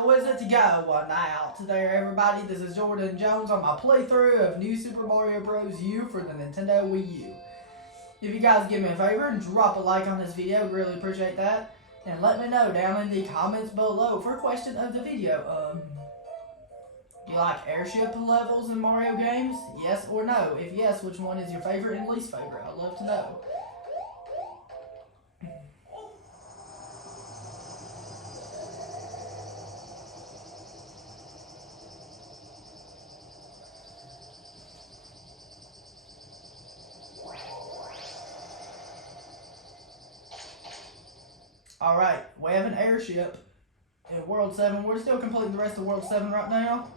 How is it going out there, everybody? This is Jordan Jones on my playthrough of New Super Mario Bros. U for the Nintendo Wii U. If you guys give me a favor and drop a like on this video, I'd really appreciate that. And let me know down in the comments below for a question of the video. Do you like airship levels in Mario games? Yes or no? If yes, which one is your favorite and least favorite? I'd love to know. Alright, we have an airship in World 7. We're still completing the rest of World 7 right now.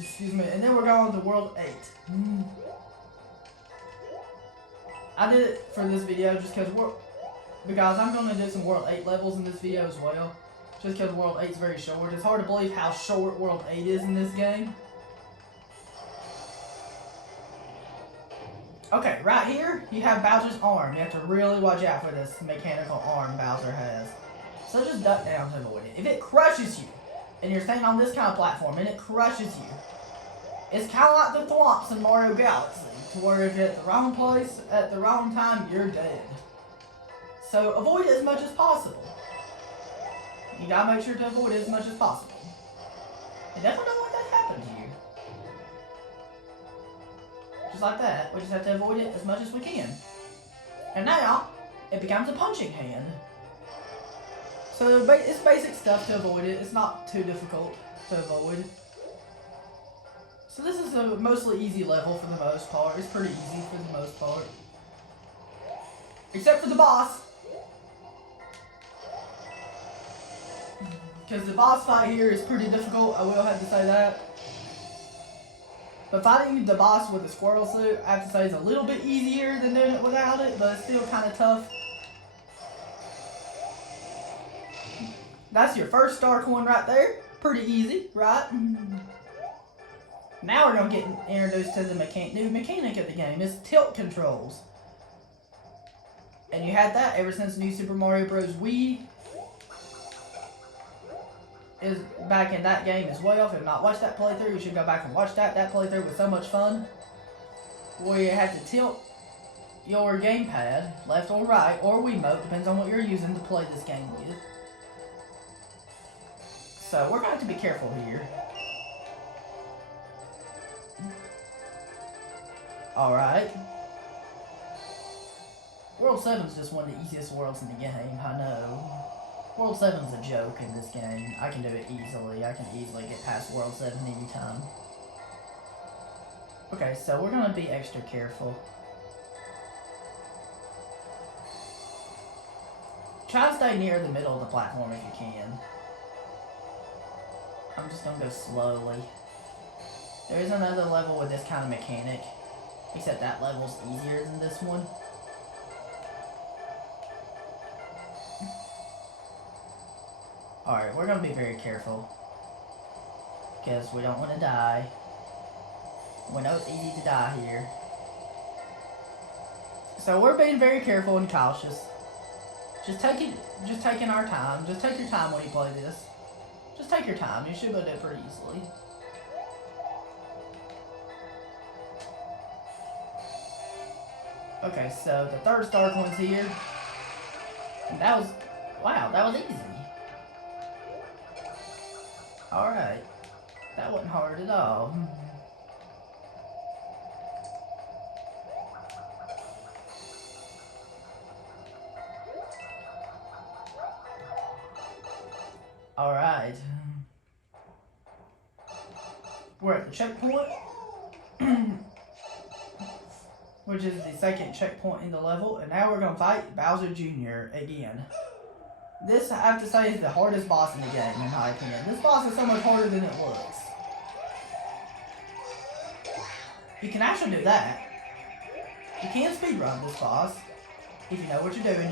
Excuse me. And then we're going to World 8. I did it for this video just because I'm going to do some World 8 levels in this video as well. Just because World 8 is very short. It's hard to believe how short World 8 is in this game. Okay, right here, you have Bowser's arm. You have to really watch out for this mechanical arm Bowser has. So just duck down to avoid it. If it crushes you, and you're standing on this kind of platform, and it crushes you, it's kind of like the thwomps in Mario Galaxy, to where if you're at the wrong place, at the wrong time, you're dead. So avoid it as much as possible. You gotta make sure to avoid it as much as possible. You definitely don't want that to happen to you. Just like that, we just have to avoid it as much as we can. And now, it becomes a punching hand. So it's basic stuff to avoid it. It's not too difficult to avoid. So this is a mostly easy level for the most part. It's pretty easy for the most part. Except for the boss. Because the boss fight here is pretty difficult, I will have to say that. But fighting the boss with a squirrel suit, I have to say, is a little bit easier than doing it without it, but it's still kind of tough. That's your first star coin right there. Pretty easy, right? Now we're going to get introduced to the new mechanic of the game. It's tilt controls. And you had that ever since New Super Mario Bros. Wii is back in that game as well. If you've not watched that playthrough, you should go back and watch that. That playthrough was so much fun. Where you have to tilt your gamepad left or right, or Wiimote, depends on what you're using to play this game with. So we're going to have to be careful here. Alright. World 7 is just one of the easiest worlds in the game, I know. World 7 is a joke in this game. I can do it easily. I can easily get past World 7 anytime. Okay, so we're going to be extra careful. Try to stay near the middle of the platform if you can. I'm just going to go slowly. There is another level with this kind of mechanic, except that level's easier than this one. Alright, we're going to be very careful, because we don't want to die. We know it's easy to die here. So we're being very careful and cautious. Just taking our time. Just take your time when you play this. Just take your time. You should be able to do it pretty easily. Okay, so the third star coin's here. And that was, wow, that was easy. Alright. That wasn't hard at all. Alright. We're at the checkpoint. Which is the second checkpoint in the level. And now we're going to fight Bowser Jr. again. This, I have to say, is the hardest boss in the game, in my opinion. This boss is so much harder than it looks. You can actually do that. You can speedrun this boss, if you know what you're doing.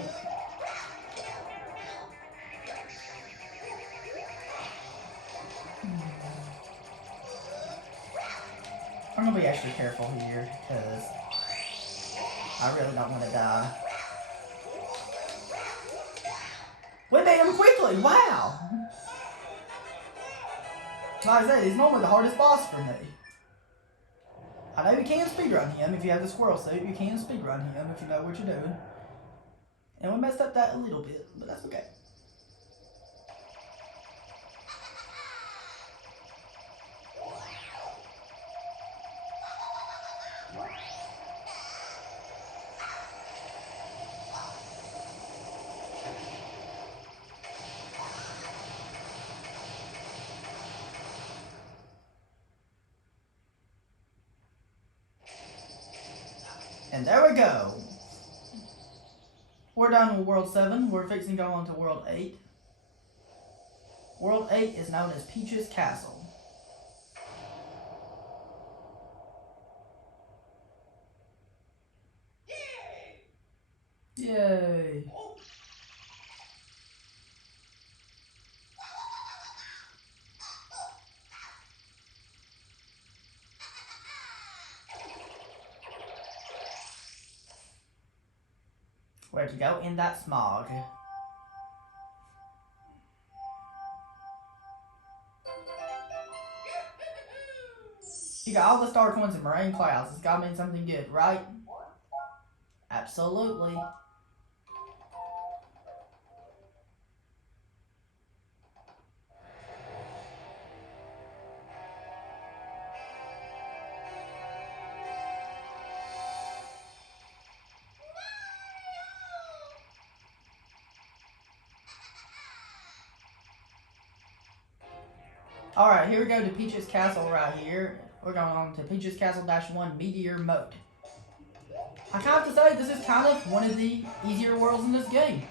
I'm going to be extra careful here, because I really don't want to die. We made him quickly! Wow! like I said, he's normally the hardest boss for me. I know you can speedrun him if you have the squirrel suit. You can speedrun him if you know what you're doing. And we messed up that a little bit, but that's okay. And there we go. We're done with World 7. We're fixing to go on to World 8. World 8 is known as Peach's Castle. Yay! Where'd you go? In that smog. You got all the star coins and moraine clouds. It's gotta mean something good, right? Absolutely. Alright, here we go to Peach's Castle right here. We're going on to Peach's Castle -1 Meteor Mode. I have to say, this is kind of one of the easier worlds in this game.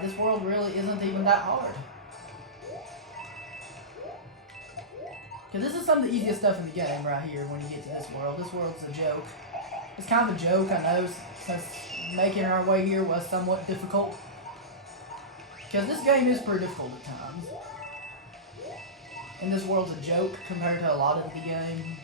This world really isn't even that hard. Because this is some of the easiest stuff in the game right here when you get to this world. This world's a joke. It's kind of a joke, I know, since making our way here was somewhat difficult. Because this game is pretty difficult at times. And this world's a joke compared to a lot of the game.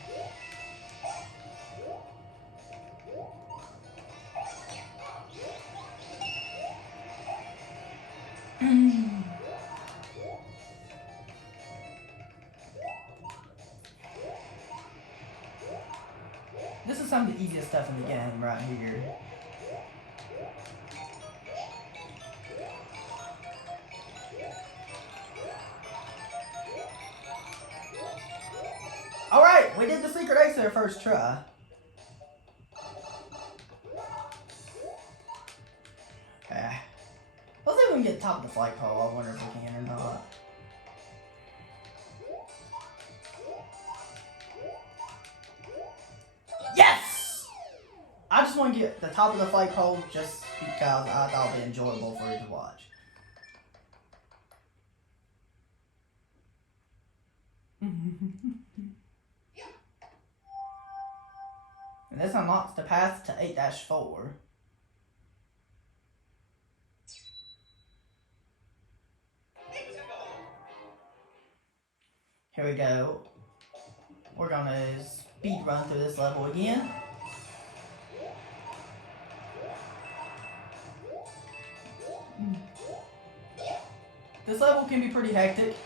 This is some of the easiest stuff in the game right here. Alright, we did the secret exit our first try. Okay. Let's see if we can get top of the flagpole. I wonder if we can or not. Yes! I just want to get the top of the flagpole just because I thought it would be enjoyable for you to watch. And this unlocks the path to 8-4. Here we go. We're gonna speed run through this level again. This level can be pretty hectic.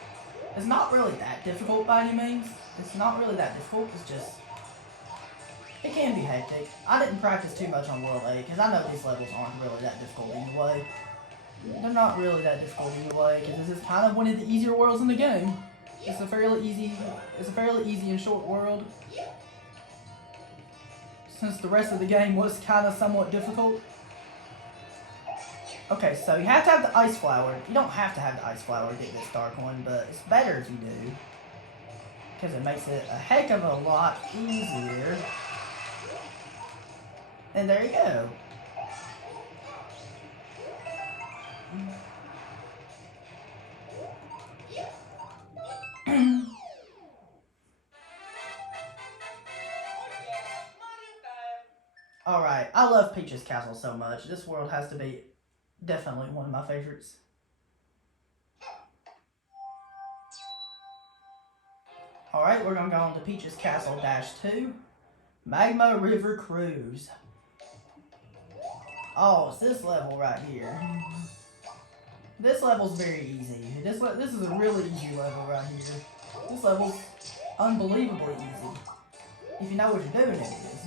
It's not really that difficult by any means. It's not really that difficult, it's just... it can be hectic. I didn't practice too much on World 8, because I know these levels aren't really that difficult anyway. They're not really that difficult anyway, because this is kind of one of the easier worlds in the game. It's a fairly easy and short world. Since the rest of the game was kind of somewhat difficult. Okay, so you have to have the ice flower. You don't have to have the ice flower to get this star coin, but it's better if you do. Because it makes it a heck of a lot easier. And there you go. Alright, I love Peach's Castle so much. This world has to be definitely one of my favorites. Alright, we're going to go on to Peach's Castle -2. Magma River Cruise. Oh, it's this level right here. This level's very easy. This is a really easy level right here. This level's unbelievably easy. If you know what you're doing, it is.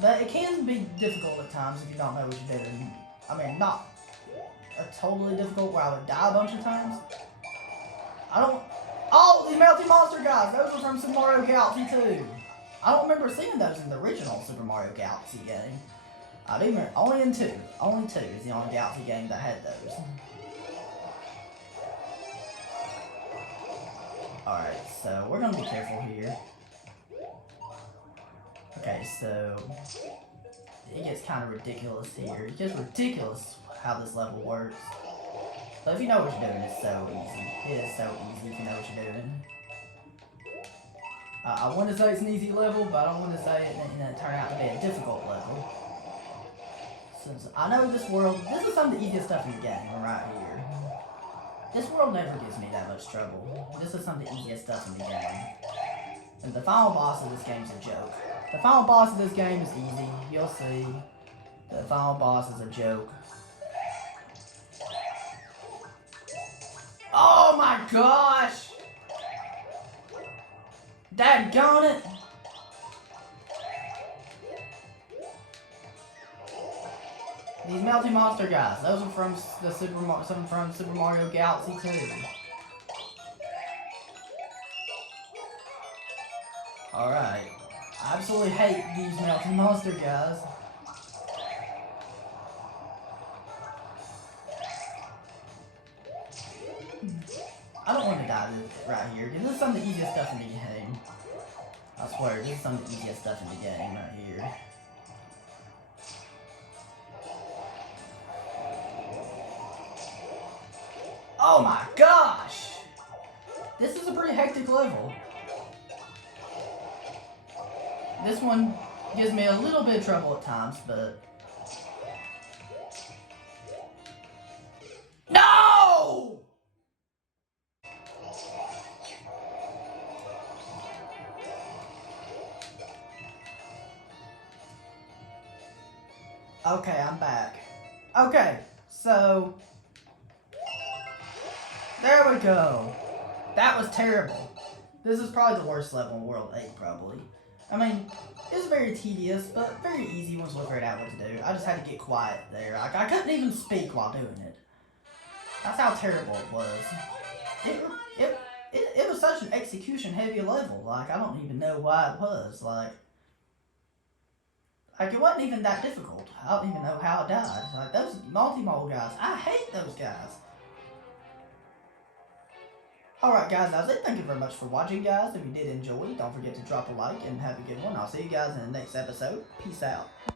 But it can be difficult at times if you don't know what you're doing. I mean, not a totally difficult where I would die a bunch of times. I don't... Oh, these melty monster guys! Those are from Super Mario Galaxy 2. I don't remember seeing those in the original Super Mario Galaxy game. I do remember, only in 2. Only 2 is the only Galaxy game that had those. Alright, so we're gonna be careful here. Okay, so it gets kind of ridiculous here. It gets ridiculous how this level works. But if you know what you're doing, it's so easy. It is so easy if you know what you're doing. I want to say it's an easy level, but I don't want to say it and it turn out to be a difficult level. Since I know this world, this is some of the easiest stuff in the game right here. This world never gives me that much trouble. This is some of the easiest stuff in the game. And the final boss of this game is a joke. The final boss of this game is easy. You'll see. The final boss is a joke. Oh my gosh! Daggone it! These melty monster guys, those are from the Super Mario Galaxy 2. Alright. I absolutely hate these melty monster guys. I don't want to die right here, because this is some of the easiest stuff in the game. I swear, this is some of the easiest stuff in the game right here. Oh my gosh! This is a pretty hectic level. This one gives me a little bit of trouble at times, but... No! Okay, I'm back. Okay, so... There we go. That was terrible. This is probably the worst level in World 8, probably. I mean, it was very tedious, but very easy once we figured out what to do. I just had to get quiet there. I couldn't even speak while doing it. That's how terrible it was. It was such an execution-heavy level. Like, I don't even know why it was. Like, it wasn't even that difficult. I don't even know how I died. Like, those multi-mole guys, I hate those guys. Alright guys, that's it. Thank you very much for watching, guys. If you did enjoy, don't forget to drop a like and have a good one. I'll see you guys in the next episode. Peace out.